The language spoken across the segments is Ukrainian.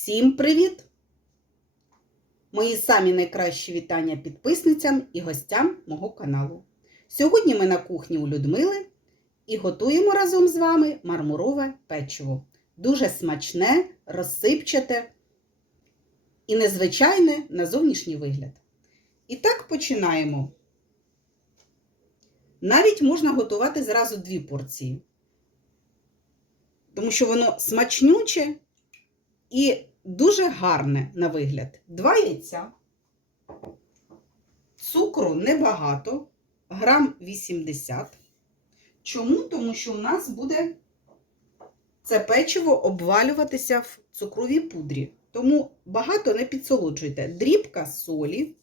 Всім привіт! Мої самі найкращі вітання підписницям і гостям мого каналу. Сьогодні ми на кухні у Людмили і готуємо разом з вами мармурове печиво. Дуже смачне, розсипчате і незвичайне на зовнішній вигляд. І так починаємо. Навіть можна готувати зразу дві порції, тому що воно смачнюче і дуже гарне на вигляд. Два яйця, цукру небагато, грам 80. Чому? Тому що у нас буде це печиво обвалюватися в цукровій пудрі. Тому багато не підсолоджуйте. Дрібка солі.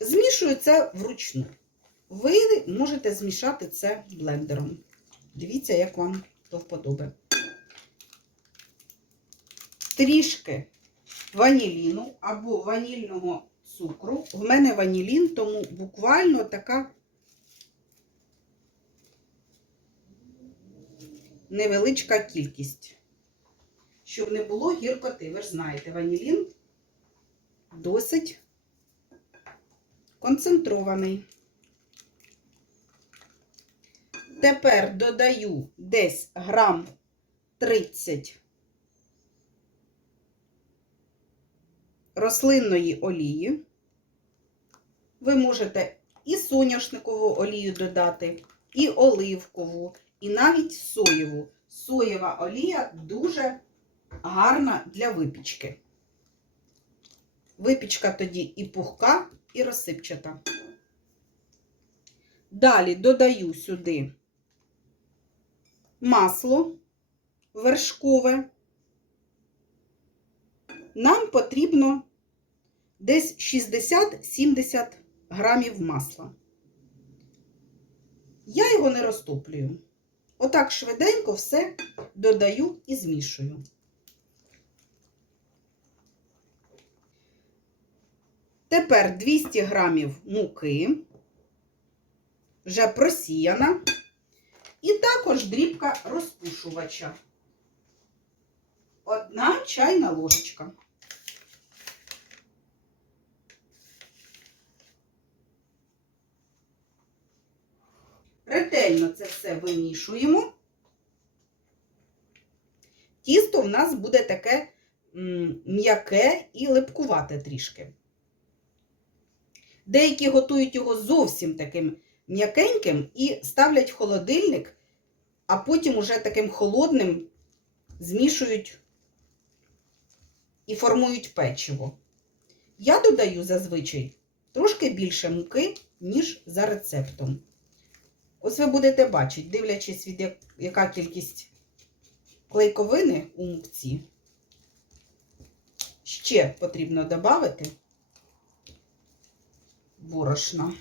Змішую це вручну. Ви можете змішати це блендером. Дивіться, як вам до вподоби. Трішки ваніліну або ванільного цукру. В мене ванілін, тому буквально така невеличка кількість. Щоб не було гіркоти. Ви ж знаєте, ванілін досить концентрований. Тепер додаю десь грам 30 рослинної олії. Ви можете і соняшникову олію додати, і оливкову, і навіть соєву. Соєва олія дуже гарна для випічки. Випічка тоді і пухка, і розсипчата. Далі додаю сюди масло вершкове. Нам потрібно десь 60-70 грамів масла. Я його не розтоплюю. Отак швиденько все додаю і змішую. Тепер 200 грамів муки, вже просіяна, і також дрібка розпушувача. Одна чайна ложечка. Ретельно це все вимішуємо. Тісто в нас буде таке м'яке і липкувате трішки. Деякі готують його зовсім таким м'якеньким і ставлять в холодильник, а потім уже таким холодним змішують і формують печиво. Я додаю зазвичай трошки більше муки, ніж за рецептом. Ось ви будете бачити, дивлячись, від яка кількість клейковини у мукці. Ще потрібно додати борошна.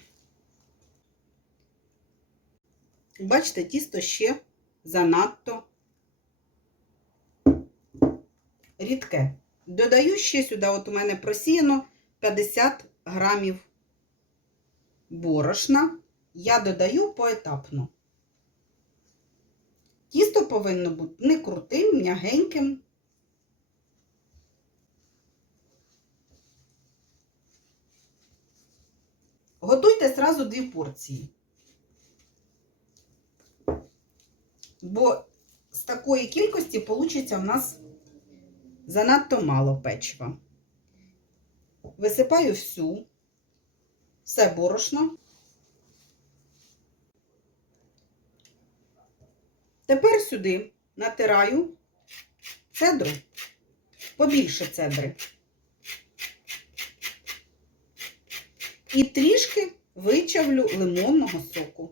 Бачите, тісто ще занадто рідке. Додаю ще сюди, от у мене просіяно 50 грамів борошна. Я додаю поетапно. Тісто повинно бути не крутим, м'ягеньким. Готуйте зразу дві порції. Бо з такої кількості вийде в нас занадто мало печива. Висипаю всю, все борошно. Тепер сюди натираю цедру, побільше цедри. І трішки вичавлю лимонного соку.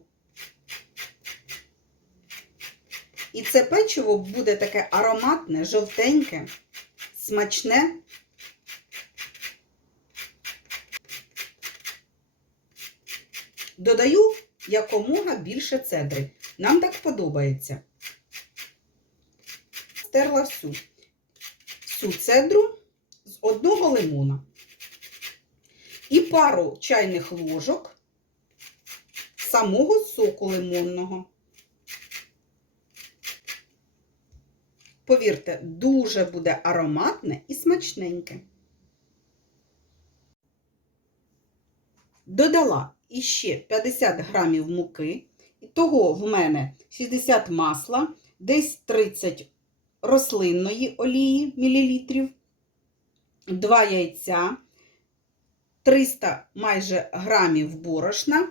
І це печиво буде таке ароматне, жовтеньке, смачне. Додаю якомога більше цедри. Нам так подобається. Стерла всю, всю цедру з одного лимона. І пару чайних ложок самого соку лимонного. Повірте, дуже буде ароматне і смачненьке. Додала іще 50 грамів муки. Того в мене 60 масла, десь 30 рослинної олії мілілітрів, 2 яйця, 300 майже грамів борошна.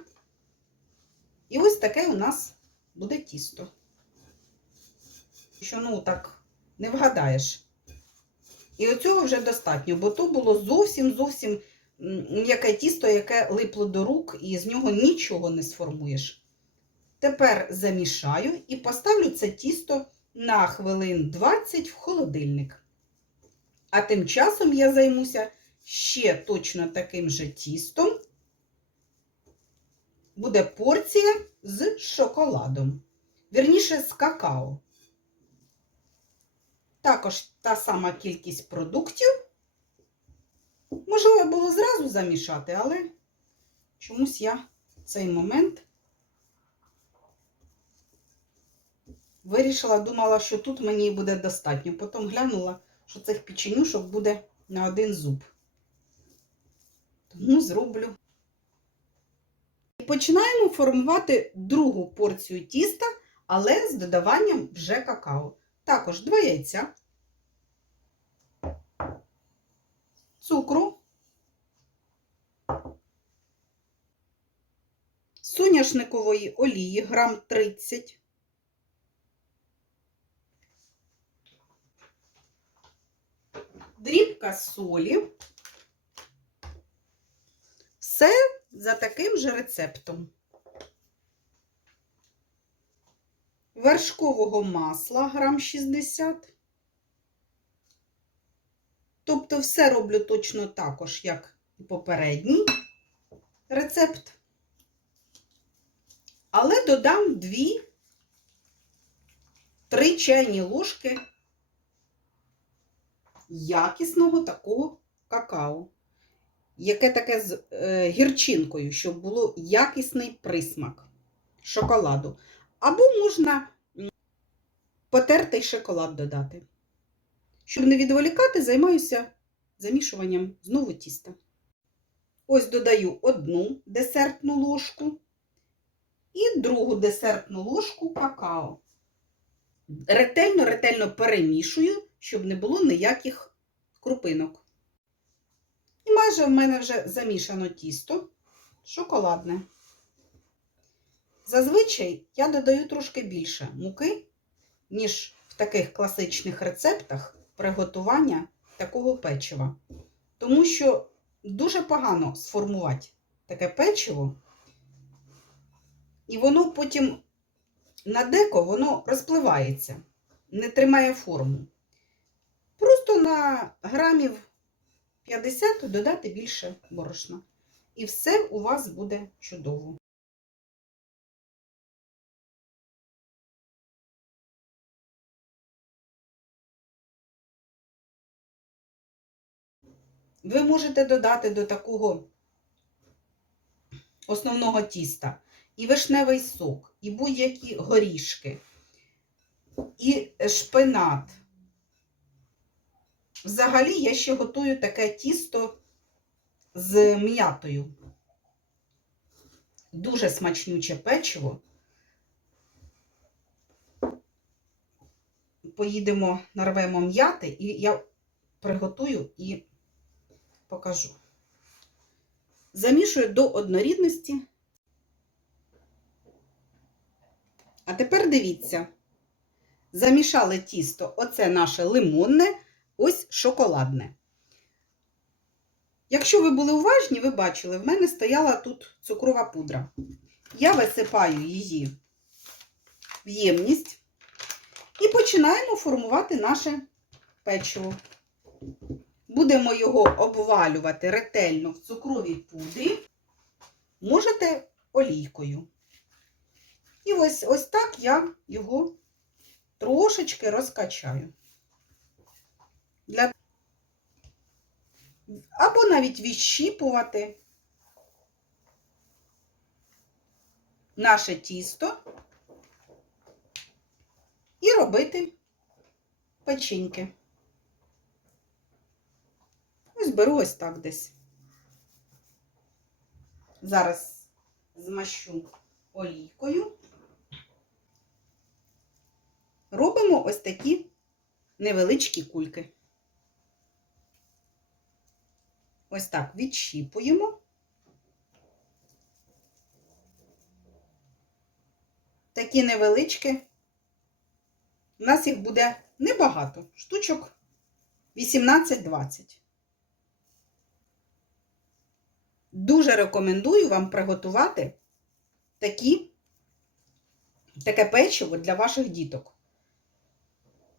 І ось таке у нас буде тісто. Що, ну, так, не вгадаєш. І оцього вже достатньо, бо то було зовсім зовсім м'яке тісто, яке липло до рук, і з нього нічого не сформуєш. Тепер замішаю і поставлю це тісто на хвилин 20 в холодильник. А тим часом я займуся ще точно таким же тістом. Буде порція з шоколадом. Вірніше, з какао. Також та сама кількість продуктів. Можливо, було зразу замішати, але чомусь я цей момент вирішила, думала, що тут мені буде достатньо. Потім глянула, що цих печенюшок буде на один зуб. Тому зроблю. І починаємо формувати другу порцію тіста, але з додаванням вже какао. Також 2 яйця, цукру, соняшникової олії грам 30, дрібка солі. Все за таким же рецептом. Вершкового масла грам 60. Тобто все роблю точно також, як і попередній рецепт. Але додам 2-3 чайні ложки якісного такого какао, яке таке з е, гірчинкою, щоб було якісний присмак шоколаду. Або можна потертий шоколад додати. Щоб не відволікати, займаюся замішуванням знову тіста. Ось додаю одну десертну ложку і другу десертну ложку какао. Ретельно-ретельно перемішую, щоб не було ніяких крупинок. І майже в мене вже замішано тісто шоколадне. Зазвичай я додаю трошки більше муки, ніж в таких класичних рецептах приготування такого печива. Тому що дуже погано сформувати таке печиво, і воно потім на деко воно розпливається, не тримає форму. Просто на грамів 50 додати більше борошна. І все у вас буде чудово. Ви можете додати до такого основного тіста і вишневий сок, і будь-які горішки, і шпинат. Взагалі, я ще готую таке тісто з м'ятою. Дуже смачнюче печиво. Поїдемо, нарвемо м'яти, і я приготую і покажу. Замішую до однорідності. А тепер дивіться, замішали тісто, оце наше лимонне, ось шоколадне. Якщо ви були уважні, ви бачили, в мене стояла тут цукрова пудра. Я висипаю її в ємність і починаємо формувати наше печиво. Будемо його обвалювати ретельно в цукровій пудрі, можете олійкою. І ось ось так я його трошечки розкачаю. Для... Або навіть відщіпувати наше тісто і робити печінки. Ось беру ось так десь. Зараз змащу олійкою. Робимо ось такі невеличкі кульки. Ось так відщіпуємо. Такі невеличкі. У нас їх буде небагато, штучок 18-20. Дуже рекомендую вам приготувати такі, таке печиво для ваших діток.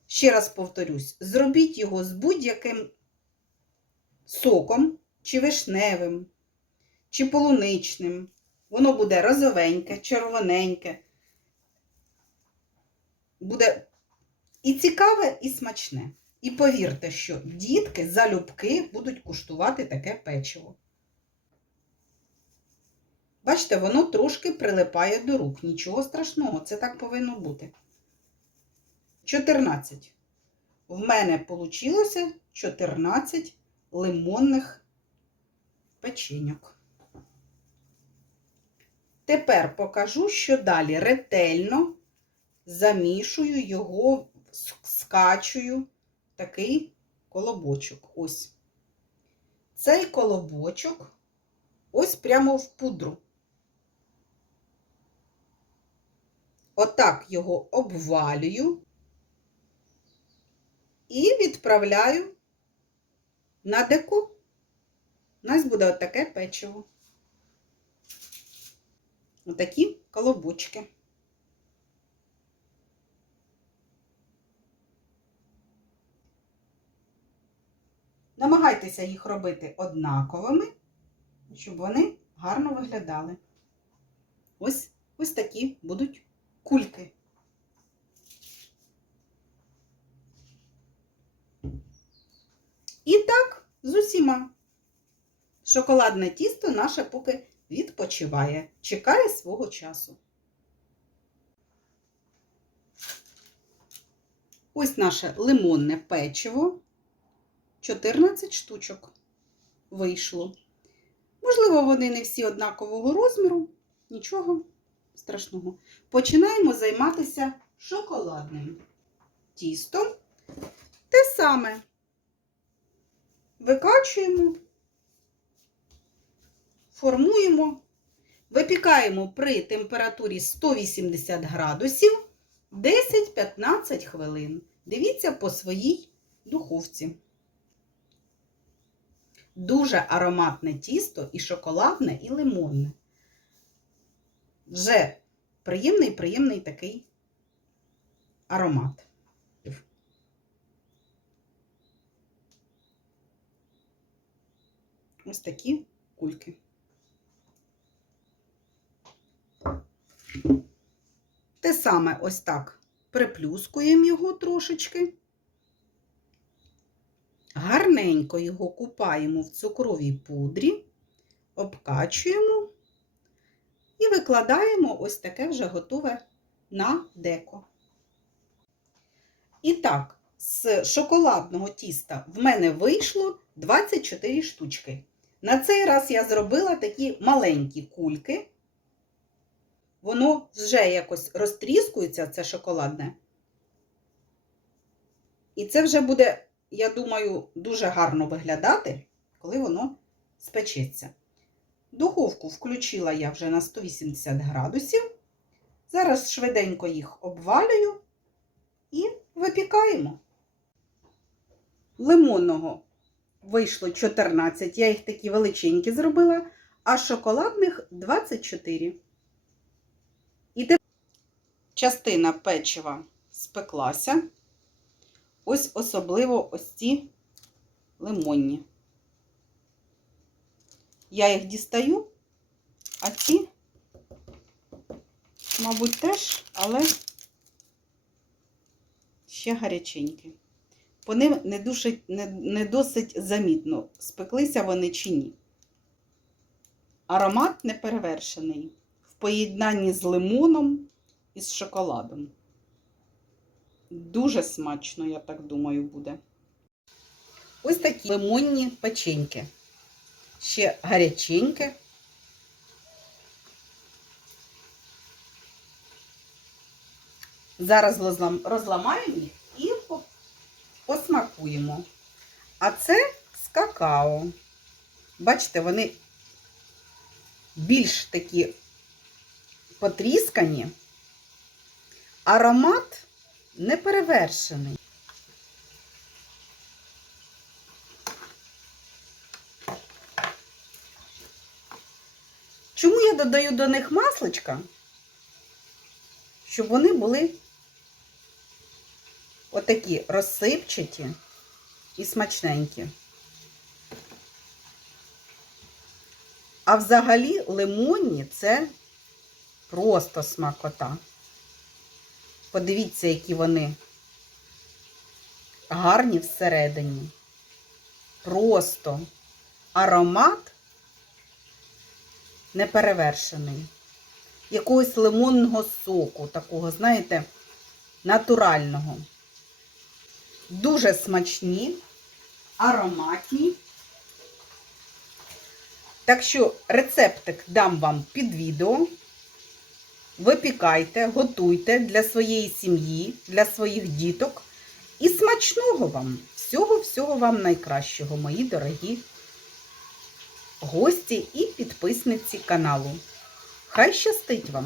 Ще раз повторюсь, зробіть його з будь-яким соком, чи вишневим, чи полуничним. Воно буде розовеньке, червоненьке. Буде і цікаве, і смачне. І повірте, що дітки залюбки будуть куштувати таке печиво. Бачите, воно трошки прилипає до рук. Нічого страшного, це так повинно бути. 14. В мене вийшло 14 лимонних печеньок. Тепер покажу, що далі ретельно замішую його, скачую такий колобочок. Ось. Цей колобочок ось прямо в пудру. Отак його обвалюю і відправляю на деко. У нас буде отаке печиво. Отакі колобочки. Намагайтеся їх робити однаковими, щоб вони гарно виглядали. Ось, ось такі будуть кульки. І так, з усіма. Шоколадне тісто наше поки відпочиває, чекає свого часу. Ось наше лимонне печиво. 14 штучок вийшло. Можливо, вони не всі однакового розміру, нічого страшного. Починаємо займатися шоколадним тістом. Те саме викачуємо, формуємо, випікаємо при температурі 180 градусів 10-15 хвилин. Дивіться по своїй духовці. Дуже ароматне тісто і шоколадне, і лимонне. Вже приємний, приємний такий аромат. Ось такі кульки. Те саме ось так приплюскуємо його трошечки. Гарненько його купаємо в цукровій пудрі, обкачуємо і викладаємо ось таке вже готове на деко. І так, з шоколадного тіста в мене вийшло 24 штучки. На цей раз я зробила такі маленькі кульки. Воно вже якось розтріскується, це шоколадне. І це вже буде, я думаю, дуже гарно виглядати, коли воно спечеться. Духовку включила я вже на 180 градусів. Зараз швиденько їх обвалюю і випікаємо. Лимонного вийшло 14, я їх такі величенькі зробила, а шоколадних 24. Частина печива спеклася. Ось особливо ось ці лимонні. Я їх дістаю, а ці, мабуть, теж, але ще гаряченькі. По ним не, дуже, не, не досить замітно, спеклися вони чи ні. Аромат неперевершений в поєднанні з лимоном і з шоколадом. Дуже смачно, я так думаю, буде. Ось такі лимонні печеньки. Ще гаряченьке. Зараз розлам- розламаємо їх і посмакуємо. А це з какао. Бачите, вони більш такі потріскані. Аромат неперевершений. Чому я додаю до них масличка? Щоб вони були отакі розсипчаті і смачненькі. А взагалі лимонні це просто смакота. Подивіться, які вони гарні всередині. Просто аромат неперевершений. Якогось лимонного соку, такого, знаєте, натурального. Дуже смачні, ароматні. Так що рецептик дам вам під відео. Випікайте, готуйте для своєї сім'ї, для своїх діток. І смачного вам! Всього-всього вам найкращого, мої дорогі гості і підписниці каналу. Хай щастить вам!